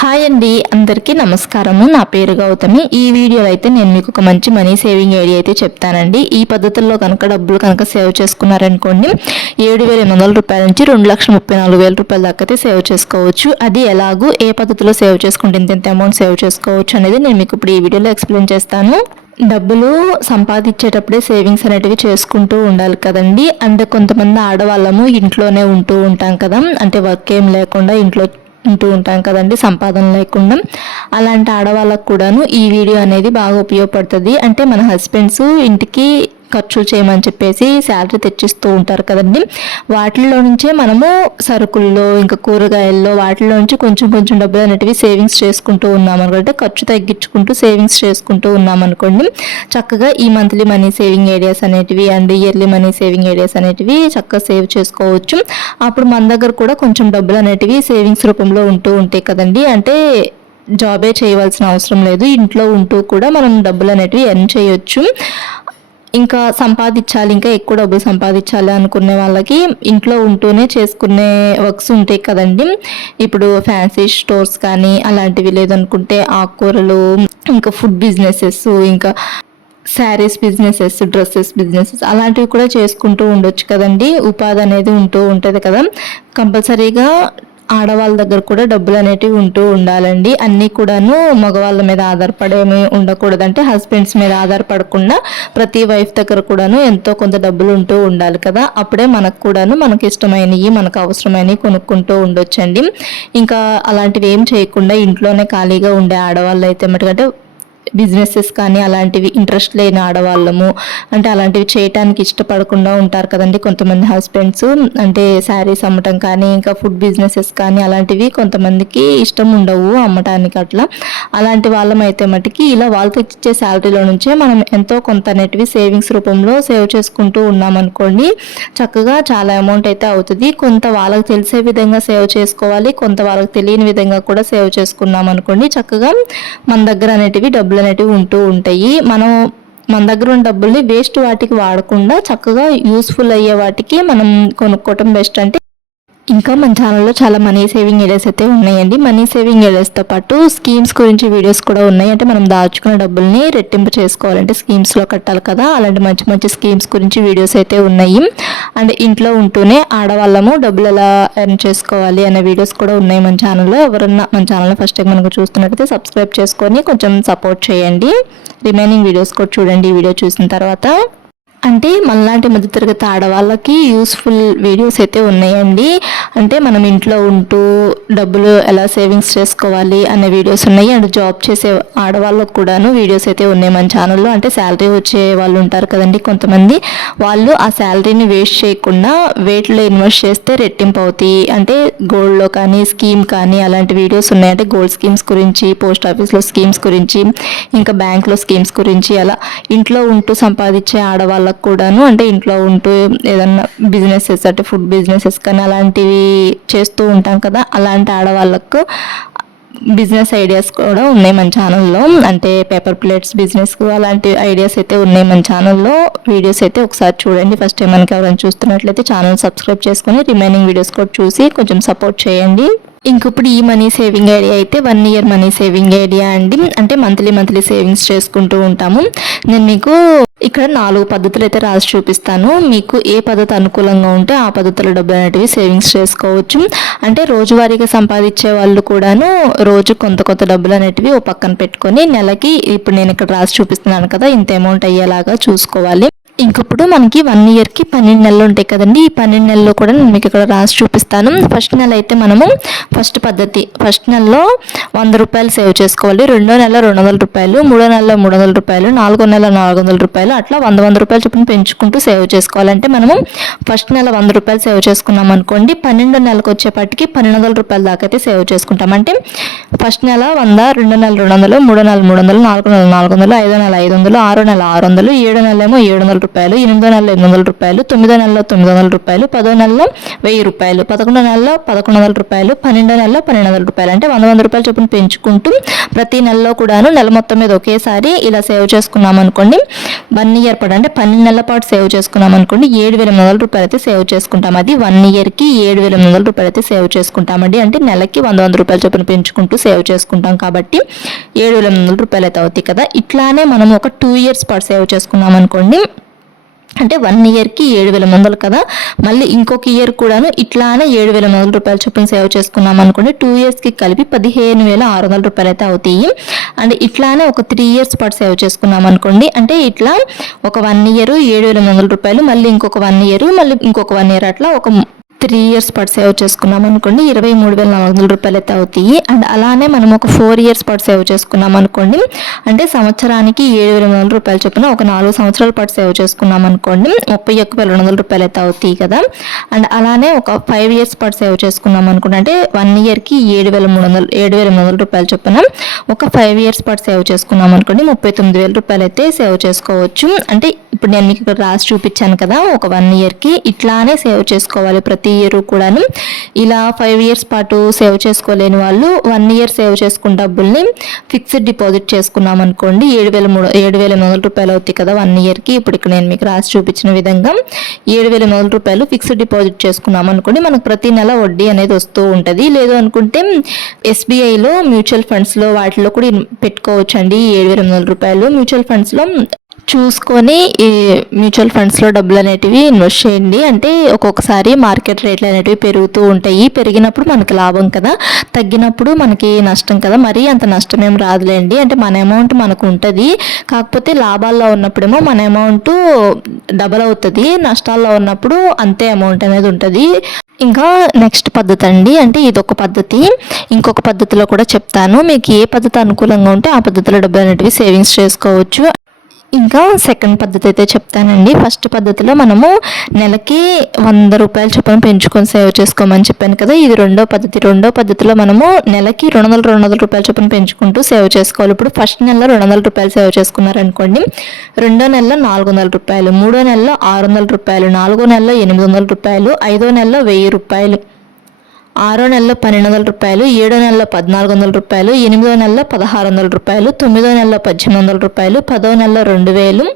Hi అండి అందరికీ నమస్కారము. నా పేరు గౌతమి. ఈ వీడియోలో అయితే నేను మీకు ఒక మంచి మనీ సేవింగ్ ఐడియా అయితే చెప్తానండి. ఈ పద్ధతుల్లో కనుక డబ్బులు కనుక సేవ్ చేసుకున్నారనుకోండి ఏడు వేల ఎనిమిది వందల రూపాయల నుంచి రెండు లక్షల ముప్పై నాలుగు వేల రూపాయల దాకా అయితే సేవ్ చేసుకోవచ్చు. అది ఎలాగూ ఏ పద్ధతిలో సేవ్ చేసుకుంటే ఇంత ఎంత అమౌంట్ సేవ్ చేసుకోవచ్చు అనేది నేను మీకు ఇప్పుడు ఈ వీడియోలో ఎక్స్ప్లెయిన్ చేస్తాను. డబ్బులు సంపాదించేటప్పుడే సేవింగ్స్ అనేటివి చేసుకుంటూ ఉండాలి కదండి. అంటే కొంతమంది ఆడవాళ్ళము ఇంట్లోనే ఉంటూ ఉంటాం కదా. అంటే వర్క్ ఏం లేకుండా ఇంట్లో ఉంటూ ఉంటాం కదండి సంపాదన లేకుండా. అలాంటి ఆడవాళ్ళకు కూడాను ఈ వీడియో అనేది బాగా ఉపయోగపడుతుంది. అంటే మన హస్బెండ్స్ ఇంటికి ఖర్చు చేయమని చెప్పేసి శాలరీ తెచ్చిస్తూ ఉంటారు కదండి. వాటిల్లో నుంచే మనము సరుకుల్లో ఇంకా కూరగాయల్లో వాటిలో నుంచి కొంచెం కొంచెం డబ్బులు అనేటివి సేవింగ్స్ చేసుకుంటూ ఉన్నాం అనుకుంటే ఖర్చు తగ్గించుకుంటూ సేవింగ్స్ చేసుకుంటూ ఉన్నాం అనుకోండి. చక్కగా ఈ మంత్లీ మనీ సేవింగ్ ఏరియాస్ అనేటివి and yearly money saving areas అనేటివి చక్కగా సేవ్ చేసుకోవచ్చు. అప్పుడు మన దగ్గర కూడా కొంచెం డబ్బులు అనేటివి సేవింగ్స్ రూపంలో ఉంటూ ఉంటాయి కదండి. అంటే జాబే చేయవలసిన అవసరం లేదు. ఇంట్లో ఉంటూ కూడా మనం డబ్బులు అనేటివి ఎర్న్ చేయొచ్చు. ఇంకా సంపాదించాలి ఇంకా ఎక్కువ డబ్బులు సంపాదించాలి అనుకునే వాళ్ళకి ఇంట్లో ఉంటూనే చేసుకునే వర్క్స్ ఉంటాయి కదండి. ఇప్పుడు ఫ్యాన్సీ స్టోర్స్ కానీ అలాంటివి లేదనుకుంటే ఆకుకూరలు ఇంకా ఫుడ్ బిజినెసెస్ ఇంకా శారీస్ బిజినెసెస్ డ్రెస్సెస్ బిజినెసెస్ అలాంటివి కూడా చేసుకుంటూ ఉండొచ్చు కదండి. ఉపాధి అనేది ఉంటూ ఉంటుంది కదా. కంపల్సరీగా ఆడవాళ్ళ దగ్గర కూడా డబ్బులు అనేటివి ఉంటూ ఉండాలండి. అన్నీ కూడాను మగవాళ్ళ మీద ఆధారపడేమి ఉండకూడదు అంటే హస్బెండ్స్ మీద ఆధారపడకుండా ప్రతి వైఫ్ దగ్గర కూడాను ఎంతో కొంత డబ్బులు ఉంటూ ఉండాలి కదా. అప్పుడే మనకు కూడాను మనకి ఇష్టమైనవి మనకు అవసరమైనవి కొనుక్కుంటూ ఉండొచ్చండి. ఇంకా అలాంటివి ఏం చేయకుండా ఇంట్లోనే ఖాళీగా ఉండే ఆడవాళ్ళు అయితే మటుకంటే బిజినెసెస్ కానీ అలాంటివి ఇంట్రెస్ట్ లేని ఆడవాళ్ళము అంటే అలాంటివి చేయటానికి ఇష్టపడకుండా ఉంటారు కదండి కొంతమంది హస్బెండ్స్. అంటే శారీస్ అమ్మటం కానీ ఇంకా ఫుడ్ బిజినెసెస్ కానీ అలాంటివి కొంతమందికి ఇష్టం ఉండవు అమ్మటానికి అట్లా. అలాంటి వాళ్ళం అయితే మటుకి ఇలా వాళ్ళకి ఇచ్చే శాలరీలో నుంచే మనం ఎంతో కొంత అనేటివి సేవింగ్స్ రూపంలో సేవ్ చేసుకుంటూ ఉన్నామనుకోండి చక్కగా చాలా అమౌంట్ అయితే అవుతుంది. కొంత వాళ్ళకి తెలిసే విధంగా సేవ్ చేసుకోవాలి కొంత వాళ్ళకి తెలియని విధంగా కూడా సేవ్ చేసుకున్నాం అనుకోండి చక్కగా మన దగ్గర అనేటివి డబ్బులు అనేటివి ఉంటూ ఉంటాయి. మనం మన దగ్గర ఉన్న డబ్బుల్ని వేస్ట్ వాటికి వాడకుండా చక్కగా యూస్ఫుల్ అయ్యే వాటికి మనం కొనుక్కోవటం బెస్ట్ అంటే ఇంకా మన ఛానల్లో చాలా మనీ సేవింగ్ ఏరియాస్ అయితే ఉన్నాయండి. మనీ సేవింగ్ ఏరియాస్తో పాటు స్కీమ్స్ గురించి వీడియోస్ కూడా ఉన్నాయి. అంటే మనం దాచుకున్న డబ్బుల్ని రెట్టింపు చేసుకోవాలంటే స్కీమ్స్లో కట్టాలి కదా. అలాంటి మంచి మంచి స్కీమ్స్ గురించి వీడియోస్ అయితే ఉన్నాయి. అండ్ ఇంట్లో ఉంటూనే ఆడవాళ్ళము డబ్బులు ఎలా ఎర్న్ చేసుకోవాలి అనే వీడియోస్ కూడా ఉన్నాయి మన ఛానల్లో ఎవరన్నా మన ఛానల్ ఫస్ట్ టైం మనకు చూస్తున్నట్టయితే సబ్స్క్రైబ్ చేసుకొని కొంచెం సపోర్ట్ చేయండి. రిమైనింగ్ వీడియోస్ కూడా చూడండి. ఈ వీడియో చూసిన తర్వాత అంటే మనలాంటి మధ్యతరగతి ఆడవాళ్ళకి యూస్ఫుల్ వీడియోస్ అయితే ఉన్నాయండి. అంటే మనం ఇంట్లో ఉంటూ డబ్బులు ఎలా సేవింగ్స్ చేసుకోవాలి అనే వీడియోస్ ఉన్నాయి. అండ్ జాబ్ చేసే ఆడవాళ్ళకు కూడాను వీడియోస్ అయితే ఉన్నాయి మన ఛానల్లో. అంటే శాలరీ వచ్చే వాళ్ళు ఉంటారు కదండి కొంతమంది. వాళ్ళు ఆ శాలరీని వేస్ట్ చేయకుండా వేట్లో ఇన్వెస్ట్ చేస్తే రెట్టింపు అవుతాయి. అంటే గోల్డ్లో కానీ స్కీమ్ కానీ అలాంటి వీడియోస్ ఉన్నాయి. అంటే గోల్డ్ స్కీమ్స్ గురించి పోస్ట్ ఆఫీస్లో స్కీమ్స్ గురించి ఇంకా బ్యాంక్లో స్కీమ్స్ గురించి అలా ఇంట్లో ఉంటూ సంపాదించే వాళ్ళకు కూడాను అంటే ఇంట్లో ఉంటూ ఏదన్నా బిజినెసెస్ అంటే ఫుడ్ బిజినెసెస్ కానీ అలాంటివి చేస్తూ ఉంటాం కదా అలాంటి ఆడవాళ్ళకు బిజినెస్ ఐడియాస్ కూడా ఉన్నాయి మన ఛానల్లో అంటే పేపర్ ప్లేట్స్ బిజినెస్ అలాంటి ఐడియాస్ అయితే ఉన్నాయి మన ఛానల్లో వీడియోస్ అయితే ఒకసారి చూడండి. ఫస్ట్ టైం మనకి ఎవరైనా చూస్తున్నట్లయితే ఛానల్ సబ్స్క్రైబ్ చేసుకొని రిమైనింగ్ వీడియోస్ కూడా చూసి కొంచెం సపోర్ట్ చేయండి. ఇంకప్పుడు ఈ మనీ సేవింగ్ ఐడియా అయితే one year money saving idea అండి. అంటే మంత్లీ మంత్లీ సేవింగ్స్ చేసుకుంటూ ఉంటాము. నేను మీకు ఇక్కడ నాలుగు పద్ధతులు అయితే రాసి చూపిస్తాను. మీకు ఏ పద్ధతి అనుకూలంగా ఉంటే ఆ పద్ధతిలో డబ్బులు అనేటివి సేవింగ్స్ చేసుకోవచ్చు. అంటే రోజువారీగా సంపాదించే వాళ్ళు కూడాను రోజు కొంత కొంత డబ్బులు అనేటివి ఓ పక్కన పెట్టుకొని నెలకి ఇప్పుడు నేను ఇక్కడ రాసి చూపిస్తున్నాను కదా ఇంత అమౌంట్ అయ్యేలాగా చూసుకోవాలి. ఇంకప్పుడు మనకి వన్ ఇయర్కి పన్నెండు నెలలు ఉంటాయి కదండి. ఈ పన్నెండు నెలల్లో కూడా నేను మీకు ఇక్కడ రాసి చూపిస్తాను. ఫస్ట్ నెల అయితే మనము ఫస్ట్ పద్ధతి. ఫస్ట్ నెలలో వంద రూపాయలు సేవ్ చేసుకోవాలి. రెండో నెల రెండు వందల రూపాయలు మూడో నెలలో మూడు వందల రూపాయలు నాలుగో నెల నాలుగు వందల రూపాయలు అట్లా వంద వంద రూపాయలు చొప్పున పెంచుకుంటూ సేవ్ చేసుకోవాలంటే మనము ఫస్ట్ నెల వంద రూపాయలు సేవ్ చేసుకున్నాం అనుకోండి. పన్నెండో నెలకు వచ్చేపాటికి పన్నెండు వందల రూపాయల దాకా అయితే సేవ్ చేసుకుంటాం. అంటే ఫస్ట్ నెల వంద రెండో నెల రెండు వందలు మూడో నెల మూడు వందలు నాలుగో నెల నాలుగు వందలు ఐదో నెల ఐదు వందలు ఆరో నెల ఆరు వందలు ఏడో నెల ఏమో ఏడు వందల రూపాయలు ఎనిమిదో నెలలో ఎనిమిది వందల రూపాయలు తొమ్మిదో నెలలో తొమ్మిది వందల రూపాయలు పదో నెలలో వెయ్యి రూపాయలు పదకొండో నెలలో పదకొండు వందల రూపాయలు పన్నెండో నెలలో పన్నెండు వందల రూపాయలు. అంటే వంద వంద రూపాయలు చొప్పున పెంచుకుంటూ ప్రతి నెలలో కూడాను నెల మొత్తం మీద ఒకేసారి ఇలా సేవ్ చేసుకున్నాం అనుకోండి. వన్ ఇయర్ పాటు అంటే పన్నెండు నెలల పాటు సేవ్ చేసుకున్నాం అనుకోండి. ఏడు వేల ఎనిమిది వందల రూపాయలు అయితే సేవ్ చేసుకుంటాం. అది వన్ ఇయర్కి ఏడు వేల ఎనిమిది వందల రూపాయలు అయితే సేవ్ చేసుకుంటామండి అంటే నెలకి వంద వంద రూపాయలు చొప్పున పెంచుకుంటూ సేవ్ చేసుకుంటాం కాబట్టి ఏడు వేల ఎనిమిది వందల రూపాయలు అయితే అవుతాయి కదా. ఇట్లానే మనం ఒక టూ ఇయర్స్ పాటు సేవ్ చేసుకున్నాం అనుకోండి. అంటే వన్ ఇయర్కి ఏడు వేల వందలు కదా. మళ్ళీ ఇంకొక ఇయర్ కూడాను ఇట్లానే ఏడు వేల వందల రూపాయలు చొప్పున సేవ్ చేసుకున్నాం అనుకోండి టూ ఇయర్స్కి కలిపి పదిహేను వేల ఆరు వందల రూపాయలు అయితే అవుతాయి. అండ్ ఇట్లానే ఒక త్రీ ఇయర్స్ పాటు సేవ్ చేసుకున్నాం అనుకోండి అంటే ఇట్లా ఒక వన్ ఇయర్ ఏడు వేల వందల రూపాయలు మళ్ళీ ఇంకొక వన్ ఇయర్ మళ్ళీ ఇంకొక వన్ ఇయర్ అట్లా ఒక త్రీ ఇయర్స్ పాటు సేవ్ చేసుకున్నాం అనుకోండి ఇరవై మూడు వేల నాలుగు వందల రూపాయలు అయితే అవుతాయి. అండ్ అలానే మనం ఒక ఫోర్ ఇయర్స్ పాటు సేవ్ చేసుకున్నాం అనుకోండి అంటే సంవత్సరానికి ఏడు వేల వందల రూపాయలు చొప్పున ఒక నాలుగు సంవత్సరాల పాటు సేవ్ చేసుకున్నాం అనుకోండి ముప్పై ఒక్క వేల రెండు వందల రూపాయలు అయితే అవుతాయి కదా. అండ్ అలానే ఒక ఫైవ్ ఇయర్స్ పాటు సేవ్ చేసుకున్నాం అనుకోండి అంటే వన్ ఇయర్కి ఏడు వేల మూడు వందలు ఏడు వేల ఎనిమిది వందల రూపాయలు చొప్పున ఒక ఫైవ్ ఇయర్స్ పాటు సేవ్ చేసుకున్నాం అనుకోండి ముప్పై తొమ్మిది వేల రూపాయలు అయితే సేవ్ చేసుకోవచ్చు. అంటే ఇప్పుడు నేను మీకు ఇక్కడ రాసి చూపించాను కదా ఒక వన్ ఇయర్కి ఇట్లానే సేవ్ చేసుకోవాలి ప్రతి ఇయర్ కూడాను. ఇలా ఫైవ్ ఇయర్స్ పాటు సేవ్ చేసుకోలేని వాళ్ళు వన్ ఇయర్ సేవ్ చేసుకున్న డబ్బుల్ని ఫిక్స్డ్ డిపాజిట్ చేసుకున్నాం అనుకోండి. ఏడు వేల మూడు ఏడు వేల ఎనిమిది వందల రూపాయలు అవుతాయి కదా వన్ ఇయర్కి ఇప్పుడు ఇక్కడ నేను మీకు రాసి చూపించిన విధంగా ఏడు వేల ఎనిమిది వందల రూపాయలు ఫిక్స్డ్ డిపాజిట్ చేసుకున్నాం అనుకోండి. మనకు ప్రతి నెల వడ్డీ అనేది వస్తూ ఉంటుంది. లేదు అనుకుంటే ఎస్బీఐలో మ్యూచువల్ ఫండ్స్లో వాటిలో కూడా పెట్టుకోవచ్చు అండి ఏడు వేల ఎనిమిది వందల రూపాయలు మ్యూచువల్ ఫండ్స్లో చూసుకొని ఈ మ్యూచువల్ ఫండ్స్లో డబ్బులు అనేటివి ఇన్వెస్ట్ చేయండి. అంటే ఒక్కొక్కసారి మార్కెట్ రేట్లు అనేటివి పెరుగుతూ ఉంటాయి. పెరిగినప్పుడు మనకి లాభం కదా. తగ్గినప్పుడు మనకి నష్టం కదా. మరీ అంత నష్టం ఏం రాదులేండి. అంటే మన అమౌంట్ మనకు ఉంటుంది. కాకపోతే లాభాల్లో ఉన్నప్పుడేమో మన అమౌంట్ డబల్ అవుతుంది. నష్టాల్లో ఉన్నప్పుడు అంతే అమౌంట్ అనేది ఉంటుంది. ఇంకా నెక్స్ట్ పద్ధతి అండి. అంటే ఇదొక పద్ధతి. ఇంకొక పద్ధతిలో కూడా చెప్తాను. మీకు ఏ పద్ధతి అనుకూలంగా ఉంటే ఆ పద్ధతిలో డబ్బులు అనేటివి సేవింగ్స్ చేసుకోవచ్చు. ఇంకా సెకండ్ పద్ధతి అయితే చెప్తానండి. ఫస్ట్ పద్ధతిలో మనము నెలకి వంద రూపాయలు చొప్పున పెంచుకొని సేవ్ చేసుకోమని చెప్పాను కదా ఇది రెండో పద్ధతి. రెండో పద్ధతిలో మనము నెలకి రెండు వందల రెండు వందల రూపాయలు చొప్పున పెంచుకుంటూ సేవ్ చేసుకోవాలి. ఇప్పుడు ఫస్ట్ నెలలో రెండు వందల రూపాయలు సేవ్ చేసుకున్నారనుకోండి రెండో నెలలో నాలుగు వందల రూపాయలు మూడో నెలలో ఆరు వందల రూపాయలు నాలుగో నెలలో ఎనిమిది వందల రూపాయలు ఐదో నెలలో వెయ్యి రూపాయలు. ఆరో నెలలో పన్నెండు వందల రూపాయలు ఏడో నెలలో పద్నాలుగు వందల రూపాయలు ఎనిమిదో నెలలో పదహారు వందల రూపాయలు తొమ్మిదో నెలలో పద్దెనిమిది వందల రూపాయలు పదో నెలలో రెండు వేలు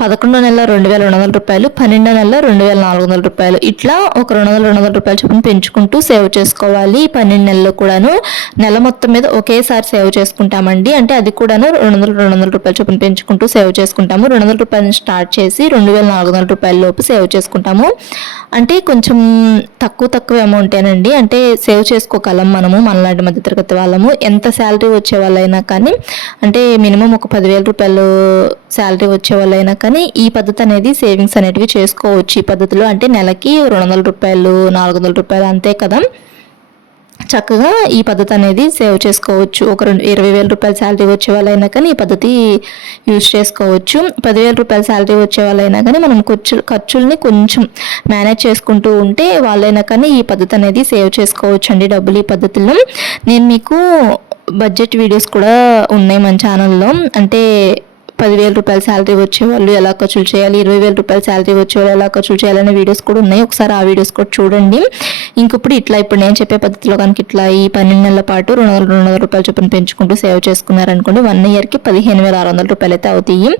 పదకొండో నెల రెండు వేల రెండు వందల రూపాయలు పన్నెండో నెల రెండు వేల నాలుగు వందల రూపాయలు. ఇట్లా ఒక రెండు వందల రెండు వందల రూపాయలు చొప్పున పెంచుకుంటూ సేవ్ చేసుకోవాలి. పన్నెండు నెలల్లో కూడాను నెల మొత్తం మీద ఒకేసారి సేవ్ చేసుకుంటామండి. అంటే అది కూడాను రెండు వందల రెండు వందల రూపాయలు చొప్పున పెంచుకుంటూ సేవ్ చేసుకుంటాము. రెండు వందల రూపాయలు స్టార్ట్ చేసి రెండు వేల నాలుగు వందల రూపాయల లోపు సేవ్ చేసుకుంటాము. అంటే కొంచెం తక్కువ తక్కువ అమౌంటేనండి అంటే సేవ్ చేసుకోగలం మనము మనలాంటి మధ్యతరగతి వాళ్ళము. ఎంత శాలరీ వచ్చే వాళ్ళైనా కానీ అంటే మినిమం ఒక పదివేల రూపాయలు శాలరీ వచ్చే వాళ్ళైనా కానీ ఈ పద్ధతి అనేది సేవింగ్స్ అనేటివి చేసుకోవచ్చు. ఈ పద్ధతిలో అంటే నెలకి రెండు వందల రూపాయలు నాలుగు వందల రూపాయలు అంతే కదా. చక్కగా ఈ పద్ధతి అనేది సేవ్ చేసుకోవచ్చు. ఒక రెండు ఇరవై వేల రూపాయల శాలరీ వచ్చే వాళ్ళైనా కానీ ఈ పద్ధతి యూజ్ చేసుకోవచ్చు. పదివేల రూపాయల శాలరీ వచ్చే వాళ్ళైనా కానీ మనం ఖర్చు ఖర్చుల్ని కొంచెం మేనేజ్ చేసుకుంటూ ఉంటే వాళ్ళైనా కానీ ఈ పద్ధతి అనేది సేవ్ చేసుకోవచ్చు అండి డబ్బులు ఈ పద్ధతిలో. నేను మీకు బడ్జెట్ వీడియోస్ కూడా ఉన్నాయి మన ఛానల్లో. అంటే పదివేల రూపాయల శాలరీ వచ్చే వాళ్ళు ఎలా ఖర్చులు చేయాలి ఇరవై వేల రూపాయల శాలరీ వచ్చే వాళ్ళు ఎలా ఖర్చులు చేయాలనే వీడియోస్ కూడా ఉన్నాయి. ఒకసారి ఆ వీడియోస్ కూడా చూడండి. ఇంకప్పుడు ఇట్లా ఇప్పుడు నేను చెప్పే పద్ధతిలో కనుక ఇట్లా ఈ పన్నెండు నెలల పాటు రెండు వందల రెండు వందల రూపాయలు చొప్పున పెంచుకుంటూ సేవ్ చేసుకున్నారనుకోండి వన్ ఇయర్కి పదిహేను వేల ఆరు వందల రూపాయలు అయితే అవుతాయి.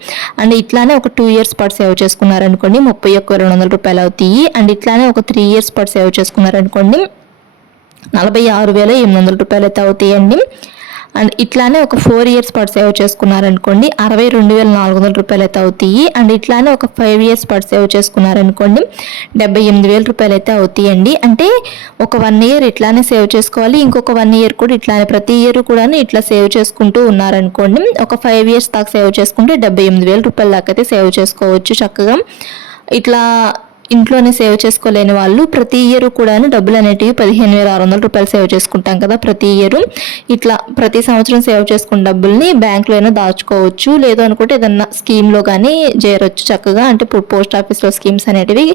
అండ్ ఇట్లానే ఒక టూ ఇయర్స్ పాటు సేవ్ చేసుకున్నారనుకోండి ముప్పై ఒక్క రెండు వందల రూపాయలు అవుతాయి. అండ్ ఇట్లానే ఒక త్రీ ఇయర్స్ పాటు సేవ్ చేసుకున్నారనుకోండి నలభై ఆరు వేల ఎనిమిది వందల రూపాయలు అయితే అవుతాయండి. అండ్ ఇట్లానే ఒక ఫోర్ ఇయర్స్ పాటు సేవ్ చేసుకున్నారనుకోండి అరవై రెండు వేల నాలుగు వందల రూపాయలు అయితే అవుతాయి. అండ్ ఇట్లానే ఒక ఫైవ్ ఇయర్స్ పాటు సేవ్ చేసుకున్నారనుకోండి డెబ్బై ఎనిమిది వేల రూపాయలు అయితే అవుతాయండి. అంటే ఒక వన్ ఇయర్ ఇట్లానే సేవ్ చేసుకోవాలి ఇంకొక వన్ ఇయర్ కూడా ఇట్లానే ప్రతి ఇయర్ కూడా ఇట్లా సేవ్ చేసుకుంటూ ఉన్నారనుకోండి ఒక ఫైవ్ ఇయర్స్ దాకా సేవ్ చేసుకుంటే డెబ్బై ఎనిమిది వేల రూపాయల దాకా అయితే సేవ్ చేసుకోవచ్చు చక్కగా. ఇట్లా ఇంట్లోనే సేవ్ చేసుకోలేని వాళ్ళు ప్రతి ఇయర్ కూడా డబ్బులు అనేటివి పదిహేను వేల ఆరు వందల రూపాయలు సేవ్ చేసుకుంటాం కదా ప్రతి ఇయర్. ఇట్లా ప్రతి సంవత్సరం సేవ్ చేసుకున్న డబ్బుల్ని బ్యాంకులో అయినా దాచుకోవచ్చు. లేదు అనుకుంటే ఏదన్నా స్కీమ్లో కానీ చేరొచ్చు చక్కగా. అంటే ఇప్పుడు పోస్ట్ ఆఫీస్లో స్కీమ్స్ అనేటివి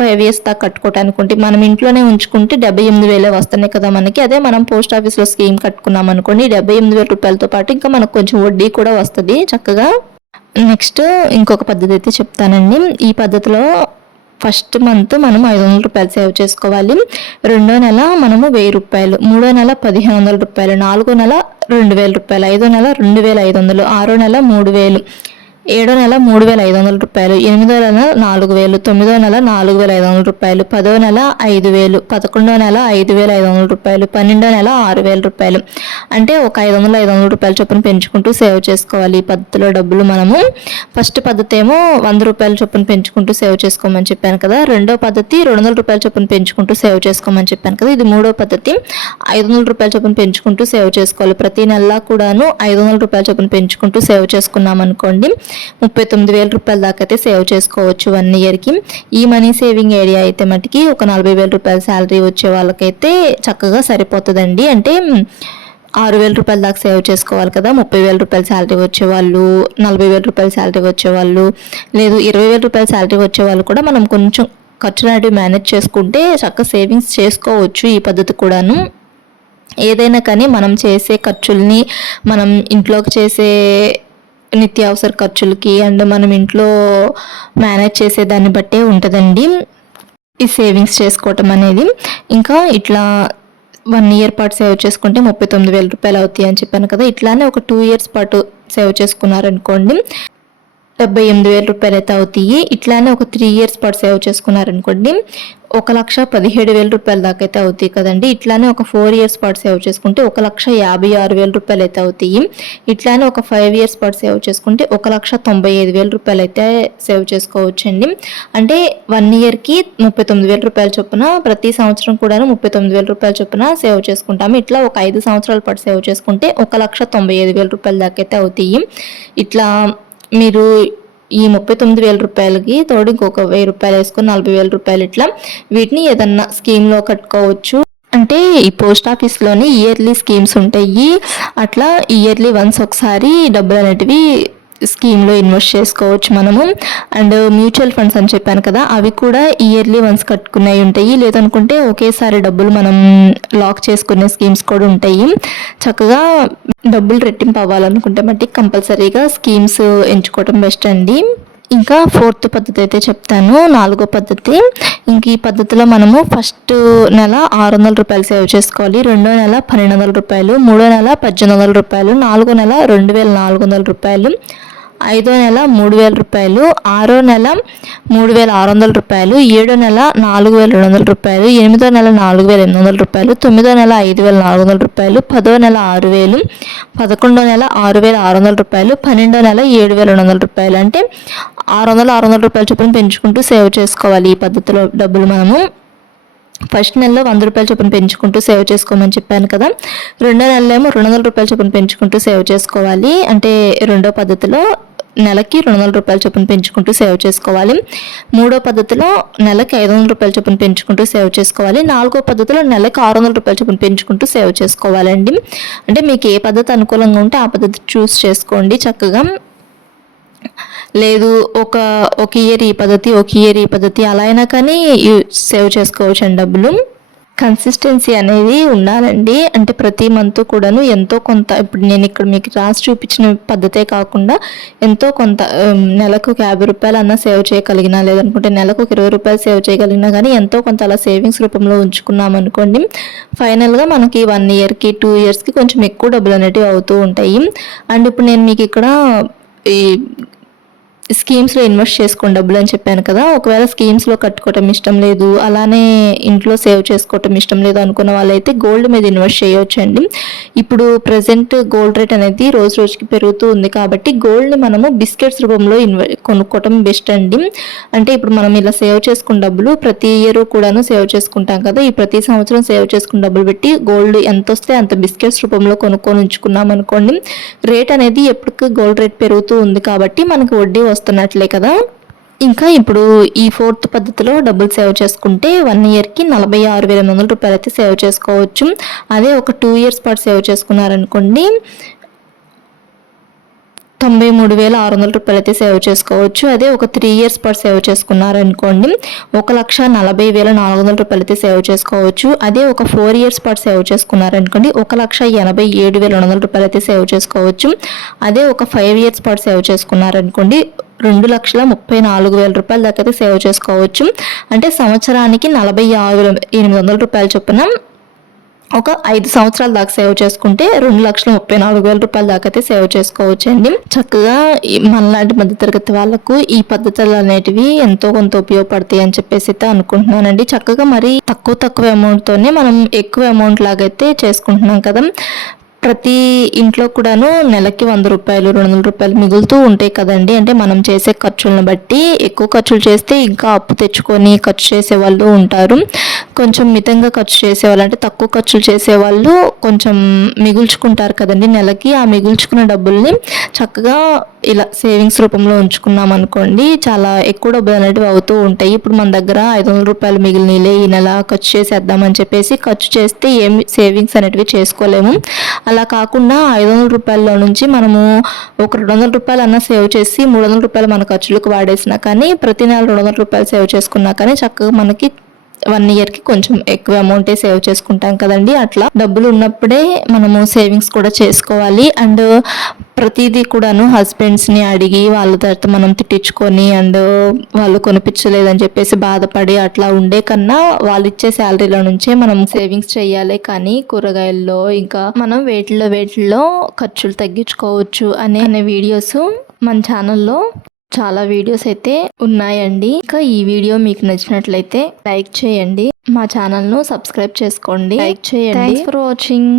ఫైవ్ ఇయర్స్ దాకా కట్టుకోవటానికి ఉంటే మనం ఇంట్లోనే ఉంచుకుంటే డెబ్బై ఎనిమిది వేలే వస్తున్నాయి కదా మనకి. అదే మనం పోస్ట్ ఆఫీస్లో స్కీమ్ కట్టుకున్నాం అనుకోండి డెబ్బై ఎనిమిది వేల రూపాయలతో పాటు ఇంకా మనకు కొంచెం వడ్డీ కూడా వస్తుంది చక్కగా. నెక్స్ట్ ఇంకొక పద్ధతి అయితే చెప్తానండి. ఈ పద్ధతిలో ఫస్ట్ మంత్ మనం ఐదు వందల రూపాయలు సేవ్ చేసుకోవాలి. రెండో నెల మనము వెయ్యి రూపాయలు. మూడో నెల పదిహేను వందల రూపాయలు. నాలుగో నెల రెండు వేల రూపాయలు. ఐదో నెల రెండు వేల ఐదు వందలు. ఆరో నెల మూడు వేలు. ఏడో నెల మూడు వేల ఐదు వందల రూపాయలు ఎనిమిదో నెల నాలుగు వేలు తొమ్మిదో నెల నాలుగు వేల ఐదు వందల రూపాయలు పదో నెల ఐదు వేలు పదకొండో నెల ఐదు వేల ఐదు వందల రూపాయలు పన్నెండో నెల ఆరు వేల రూపాయలు. అంటే ఒక ఐదు వందల ఐదు వందల రూపాయల చొప్పున పెంచుకుంటూ సేవ్ చేసుకోవాలి. ఈ పద్ధతిలో డబ్బులు మనము ఫస్ట్ పద్ధతి ఏమో వంద రూపాయల చొప్పున పెంచుకుంటూ సేవ్ చేసుకోమని చెప్పాను కదా. రెండో పద్ధతి రెండు వందల రూపాయల చొప్పున పెంచుకుంటూ సేవ్ చేసుకోమని చెప్పాను కదా. ఇది మూడో పద్ధతి. ఐదు వందల రూపాయల చొప్పున పెంచుకుంటూ సేవ్ చేసుకోవాలి. ప్రతి నెల కూడాను ఐదు వందల రూపాయల చొప్పున పెంచుకుంటూ సేవ్ చేసుకున్నాం అనుకోండి ముప్పై తొమ్మిది వేల రూపాయల దాకా అయితే సేవ్ చేసుకోవచ్చు వన్ ఇయర్కి. ఈ మనీ సేవింగ్ ఏరియా అయితే మటుకి ఒక నలభై వేల రూపాయల శాలరీ వచ్చే వాళ్ళకైతే చక్కగా సరిపోతుందండి. అంటే ఆరు వేల రూపాయల దాకా సేవ్ చేసుకోవాలి కదా ముప్పై వేల రూపాయల శాలరీ వచ్చేవాళ్ళు నలభై వేల రూపాయల శాలరీ వచ్చేవాళ్ళు లేదు ఇరవై వేల రూపాయల శాలరీ వచ్చేవాళ్ళు కూడా మనం కొంచెం ఖర్చులు అనేవి మేనేజ్ చేసుకుంటే చక్కగా సేవింగ్స్ చేసుకోవచ్చు ఈ పద్ధతి కూడాను. ఏదైనా కానీ మనం చేసే ఖర్చుల్ని మనం ఇంట్లోకి చేసే నిత్యావసర ఖర్చులకి అండ్ మనం ఇంట్లో మేనేజ్ చేసే దాన్ని బట్టే ఉంటుందండి. ఈ సేవింగ్స్ చేసుకోవటం అనేది. ఇంకా ఇట్లా వన్ ఇయర్ పాటు సేవ్ చేసుకుంటే ముప్పై తొమ్మిది వేల రూపాయలు అవుతాయి అని చెప్పాను కదా. ఇట్లానే ఒక టూ ఇయర్స్ పాటు సేవ్ చేసుకున్నారనుకోండి డెబ్బై ఎనిమిది వేల రూపాయలు అయితే అవుతాయి. ఇట్లానే ఒక త్రీ ఇయర్స్ పాటు సేవ్ చేసుకున్నారనుకోండి ఒక లక్ష పదిహేడు వేల రూపాయల దాకా అయితే అవుతాయి కదండి. ఇట్లానే ఒక ఫోర్ ఇయర్స్ పాటు సేవ్ చేసుకుంటే ఒక లక్ష యాభై ఆరు వేల రూపాయలు అయితే అవుతాయి. ఇట్లానే ఒక ఫైవ్ ఇయర్స్ పాటు సేవ్ చేసుకుంటే ఒక లక్ష తొంభై ఐదు వేల రూపాయలు అయితే సేవ్ చేసుకోవచ్చండి. అంటే వన్ ఇయర్కి ముప్పై తొమ్మిది వేల రూపాయల చొప్పున ప్రతి సంవత్సరం కూడా ముప్పై తొమ్మిది వేల రూపాయల చొప్పున సేవ్ చేసుకుంటాము. ఇట్లా ఒక ఐదు సంవత్సరాల పాటు సేవ్ చేసుకుంటే ఒక లక్ష తొంభై ఐదు వేల రూపాయల దాకా అయితే అవుతాయి. ఇట్లా మీరు ఈ ముప్పై తొమ్మిది వేల రూపాయలకి తోడు ఇంకొక వెయ్యి రూపాయలు వేసుకొని నలభై వేల రూపాయలు ఇట్లా వీటిని ఏదన్నా స్కీమ్లో కట్టుకోవచ్చు. అంటే ఈ పోస్ట్ ఆఫీస్లోని ఇయర్లీ స్కీమ్స్ ఉంటాయి. అట్లా ఇయర్లీ వన్స్ ఒకసారి డబ్బులు అనేటివి స్కీమ్లో ఇన్వెస్ట్ చేసుకోవచ్చు మనము. అండ్ మ్యూచువల్ ఫండ్స్ అని చెప్పాను కదా అవి కూడా ఇయర్లీ వన్స్ కట్టుకునేవి ఉంటాయి. లేదనుకుంటే ఒకేసారి డబ్బులు మనం లాక్ చేసుకునే స్కీమ్స్ కూడా ఉంటాయి. చక్కగా డబ్బులు రెట్టింపు అవ్వాలనుకుంటే మట్టి కంపల్సరీగా స్కీమ్స్ ఎంచుకోవడం బెస్ట్ అండి. ఇంకా ఫోర్త్ పద్ధతి అయితే చెప్తాను నాలుగో పద్ధతి. ఇంక ఈ పద్ధతిలో మనము ఫస్ట్ నెల ఆరు వందల రూపాయలు సేవ్ చేసుకోవాలి రెండో నెల పన్నెండు వందల రూపాయలు మూడో నెల పద్దెనిమిది వందల రూపాయలు నాలుగో నెల రెండు వేల నాలుగు వందల రూపాయలు. ఐదో నెల మూడు వేల రూపాయలు ఆరో నెల మూడు వేల ఆరు వందల రూపాయలు ఏడో నెల నాలుగు వేల రెండు వందల రూపాయలు ఎనిమిదో నెల నాలుగు వేల ఎనిమిది వందల రూపాయలు తొమ్మిదో నెల ఐదు వేల నాలుగు వందల రూపాయలు పదో నెల ఆరు వేలు పదకొండో నెల ఆరు వేల ఆరు వందల రూపాయలు పన్నెండో నెల ఏడు వేల రెండు వందల రూపాయలు. అంటే ఆరు వందల ఆరు వందల రూపాయల చొప్పున పెంచుకుంటూ సేవ్ చేసుకోవాలి ఈ పద్ధతిలో డబ్బులు మనము. ఫస్ట్ నెలలో వంద రూపాయల చొప్పున పెంచుకుంటూ సేవ్ చేసుకోమని చెప్పాను కదా. రెండో నెలలేమో ఏమో రెండు వందల రూపాయల చొప్పున పెంచుకుంటూ సేవ్ చేసుకోవాలి. అంటే రెండో పద్ధతిలో నెలకి రెండు వందల రూపాయల చొప్పున పెంచుకుంటూ సేవ్ చేసుకోవాలి. మూడో పద్ధతిలో నెలకి ఐదు వందల రూపాయల చొప్పున పెంచుకుంటూ సేవ్ చేసుకోవాలి. నాలుగో పద్ధతిలో నెలకి ఆరు వందల రూపాయల చొప్పున పెంచుకుంటూ సేవ్ చేసుకోవాలండి. అంటే మీకు ఏ పద్ధతి అనుకూలంగా ఉంటే ఆ పద్ధతి చూస్ చేసుకోండి. చక్కగా లేదు ఒక ఒక ఇయర్ ఈ పద్ధతి ఒక ఇయర్ ఈ పద్ధతి అలా అయినా కానీ సేవ్ చేసుకోవచ్చు అండి డబ్బులు. కన్సిస్టెన్సీ అనేది ఉండాలండి. అంటే ప్రతి మంత్ కూడాను ఎంతో కొంత ఇప్పుడు నేను ఇక్కడ మీకు రాసి చూపించిన పద్ధతే కాకుండా ఎంతో కొంత నెలకు ఒక యాభై రూపాయలు అన్నా సేవ్ చేయగలిగినా లేదనుకుంటే నెలకు ఒక ఇరవై రూపాయలు సేవ్ చేయగలిగినా కానీ ఎంతో కొంత అలా సేవింగ్స్ రూపంలో ఉంచుకున్నాం అనుకోండి ఫైనల్గా మనకి వన్ ఇయర్కి టూ ఇయర్స్కి కొంచెం ఎక్కువ డబ్బులు అనేటివి అవుతూ ఉంటాయి. అండ్ ఇప్పుడు నేను మీకు ఇక్కడ ఈ స్కీమ్స్లో ఇన్వెస్ట్ చేసుకోండి డబ్బులు అని చెప్పాను కదా. ఒకవేళ స్కీమ్స్లో కట్టుకోవటం ఇష్టం లేదు అలానే ఇంట్లో సేవ్ చేసుకోవటం ఇష్టం లేదు అనుకున్న వాళ్ళైతే గోల్డ్ మీద ఇన్వెస్ట్ చేయవచ్చు అండి ఇప్పుడు ప్రజెంట్ గోల్డ్ రేట్ అనేది రోజు రోజుకి పెరుగుతూ ఉంది కాబట్టి గోల్డ్ని మనము బిస్కెట్స్ రూపంలో ఇన్వె కొనుక్కోవటం బెస్ట్ అండి. అంటే ఇప్పుడు మనం ఇలా సేవ్ చేసుకున్న డబ్బులు ప్రతి ఇయర్ కూడాను సేవ్ చేసుకుంటాం కదా. ఈ ప్రతి సంవత్సరం సేవ్ చేసుకున్న డబ్బులు పెట్టి గోల్డ్ ఎంత వస్తే అంత బిస్కెట్స్ రూపంలో కొనుక్కొని ఉంచుకున్నాం అనుకోండి రేట్ అనేది ఎప్పటికీ గోల్డ్ రేట్ పెరుగుతూ ఉంది కాబట్టి మనకు వడ్డీ వస్తున్నట్లే కదా. ఇంకా ఇప్పుడు ఈ ఫోర్త్ పద్ధతిలో డబ్బులు సేవ్ చేసుకుంటే వన్ ఇయర్కి నలభై ఆరు వేల ఎనిమిది వందల రూపాయలు అయితే సేవ్ చేసుకోవచ్చు. అదే ఒక టూ ఇయర్స్ పాటు సేవ్ చేసుకున్నారనుకోండి తొంభై మూడు వేల ఆరు వందల రూపాయలు అయితే సేవ్ చేసుకోవచ్చు. అదే ఒక త్రీ ఇయర్స్ పాటు సేవ్ చేసుకున్నారనుకోండి ఒక లక్ష నలభై వేల నాలుగు వందల రూపాయలు అయితే సేవ్ చేసుకోవచ్చు. అదే ఒక ఫోర్ ఇయర్స్ పాటు సేవ్ చేసుకున్నారనుకోండి ఒక లక్ష ఎనభై ఏడు వేల రెండు వందల రూపాయలు అయితే సేవ్ చేసుకోవచ్చు. అదే ఒక ఫైవ్ ఇయర్స్ పాటు సేవ్ చేసుకున్నారనుకోండి రెండు లక్షల ముప్పై నాలుగు వేల రూపాయల దాకా అయితే సేవ్ చేసుకోవచ్చు. అంటే సంవత్సరానికి నలభై ఆరు ఎనిమిది వందల రూపాయల చొప్పున ఒక ఐదు సంవత్సరాల దాకా సేవ్ చేసుకుంటే రెండు లక్షల ముప్పై నాలుగు వేల రూపాయల దాకా అయితే సేవ్ చేసుకోవచ్చు అండి చక్కగా మనలాంటి మధ్యతరగతి వాళ్ళకు ఈ పద్ధతులు అనేటివి ఎంతో కొంత ఉపయోగపడతాయి అని చెప్పేసి అయితే అనుకుంటున్నానండి. చక్కగా మరి తక్కువ తక్కువ అమౌంట్తోనే మనం ఎక్కువ అమౌంట్ లాగైతే చేసుకుంటున్నాం కదా. ప్రతి ఇంట్లో కూడాను నెలకి వంద రూపాయలు రెండు వందల రూపాయలు మిగులుతూ ఉంటాయి కదండి. అంటే మనం చేసే ఖర్చులను బట్టి ఎక్కువ ఖర్చులు చేస్తే ఇంకా అప్పు తెచ్చుకొని ఖర్చు చేసే వాళ్ళు ఉంటారు. కొంచెం మితంగా ఖర్చు చేసేవాళ్ళు అంటే తక్కువ ఖర్చులు చేసేవాళ్ళు కొంచెం మిగుల్చుకుంటారు కదండి నెలకి. ఆ మిగుల్చుకున్న డబ్బుల్ని చక్కగా ఇలా సేవింగ్స్ రూపంలో ఉంచుకున్నాం అనుకోండి చాలా ఎక్కువ డబ్బులు అనేటివి అవుతూ ఉంటాయి. ఇప్పుడు మన దగ్గర ఐదు వందల రూపాయలు మిగిలినలే ఈ నెల ఖర్చు చేసేద్దామని చెప్పేసి ఖర్చు చేస్తే ఏమి సేవింగ్స్ అనేటివి చేసుకోలేము. అలా కాకుండా ఐదు వందల రూపాయల్లో నుంచి మనము ఒక రెండు వందల రూపాయలు అన్న సేవ్ చేసి మూడు వందల రూపాయలు మన ఖర్చులకు వాడేసినా కానీ ప్రతి నెల రెండు వందల రూపాయలు సేవ్ చేసుకున్నా కానీ చక్కగా మనకి వన్ ఇయర్కి కొంచెం ఎక్కువ అమౌంటే సేవ్ చేసుకుంటాం కదండి. అట్లా డబ్బులు ఉన్నప్పుడే మనము సేవింగ్స్ కూడా చేసుకోవాలి. అండ్ ప్రతిదీ కూడాను హస్బెండ్స్ని అడిగి వాళ్ళ తర్వాత మనం తిట్టించుకొని అండ్ వాళ్ళు కొనిపించలేదని చెప్పేసి బాధపడి అట్లా ఉండే కన్నా వాళ్ళు ఇచ్చే శాలరీలో నుంచే మనం సేవింగ్స్ చేయాలి కానీ కూరగాయల్లో ఇంకా మనం వేటిలో వేటిల్లో ఖర్చులు తగ్గించుకోవచ్చు అనే అనే వీడియోస్ మన ఛానల్లో చాలా వీడియోస్ అయితే ఉన్నాయండి. ఇంకా ఈ వీడియో మీకు నచ్చినట్లయితే లైక్ చేయండి. మా ఛానల్ను సబ్స్క్రైబ్ చేసుకోండి. లైక్ చేయండి. For watching